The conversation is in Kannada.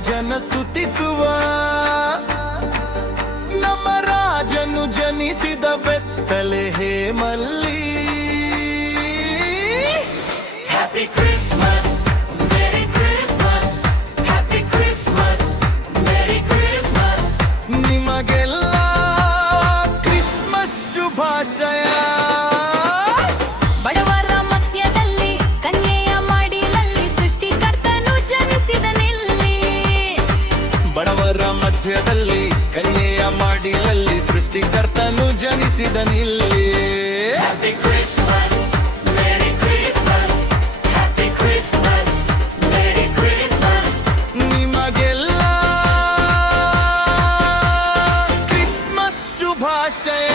ರಾಜನ ಸ್ತುತಿಸುವ. ನಮ್ಮ ರಾಜನು ಜನಿಸಿದ ಬೆತ್ತಲೆ ಹೇಮಲ್ಲಿ ಹೃದಯದಲ್ಲಿ ಕನ್ಯೆಯ ಮಾಡಿಲಲ್ಲಿ ಸೃಷ್ಟಿಕರ್ತನು ಜನಿಸಿದನಿಲ್ಲಿ ನಿಮಗೆಲ್ಲ ಕ್ರಿಸ್ಮಸ್ ಶುಭಾಶಯ.